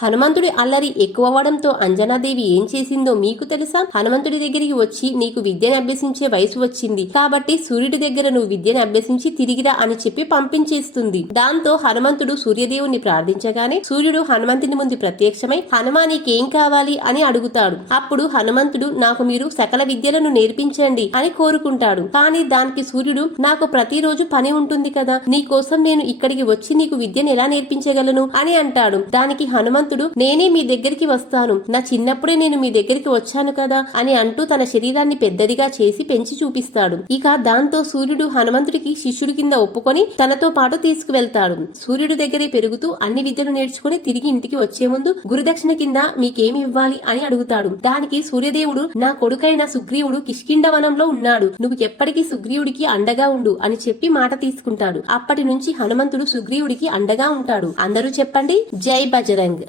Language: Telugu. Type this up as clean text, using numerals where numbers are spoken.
హనుమంతుడి అల్లరి ఎక్కువవడంతో అంజనాదేవి ఏం చేసిందో మీకు తెలుసా? హనుమంతుడి దగ్గరికి వచ్చి నీకు విద్యను అభ్యసించే వయసు వచ్చింది కాబట్టి సూర్యుడి దగ్గర నువ్వు విద్యను అభ్యసించి తిరిగిరా అని చెప్పి పంపించేస్తుంది. దాంతో హనుమంతుడు సూర్యదేవుని ప్రార్థించగానే సూర్యుడు హనుమంతుని ముందు ప్రత్యక్షమై హనుమా నీకేం కావాలి అని అడుగుతాడు. అప్పుడు హనుమంతుడు నాకు మీరు సకల విద్యలను నేర్పించండి అని కోరుకుంటాడు. కానీ దానికి సూర్యుడు నాకు ప్రతిరోజు పని ఉంటుంది కదా, నీ కోసం నేను ఇక్కడికి వచ్చి నీకు విద్యను ఎలా నేర్పించగలను అని అంటాడు. దానికి హనుమంతుడు నేనే మీ దగ్గరికి వస్తాను, నా చిన్నప్పుడే నేను మీ దగ్గరికి వచ్చాను కదా అని అంటూ తన శరీరాన్ని పెద్దదిగా చేసి పెంచి చూపిస్తాడు. ఇక దాంతో సూర్యుడు హనుమంతుడికి శిష్యుడి కింద ఒప్పుకొని తనతో పాటు తీసుకువెళ్తాడు. సూర్యుడి దగ్గరే పెరుగుతూ అన్ని విద్యలు నేర్చుకుని తిరిగి ఇంటికి వచ్చే ముందు గురుదక్షిణ కింద మీకేమి ఇవ్వాలి అని అడుగుతాడు. దానికి సూర్యదేవుడు నా కొడుకైన సుగ్రీవుడు కిష్కింధవనంలో ఉన్నాడు, నువ్వు ఎప్పటికీ సుగ్రీవుడికి అండగా ఉండు అని చెప్పి మాట తీసుకుంటాడు. అప్పటి నుంచి హనుమంతుడు సుగ్రీవుడికి అండగా ఉంటాడు. అందరూ చెప్పండి జై బజరంగ్.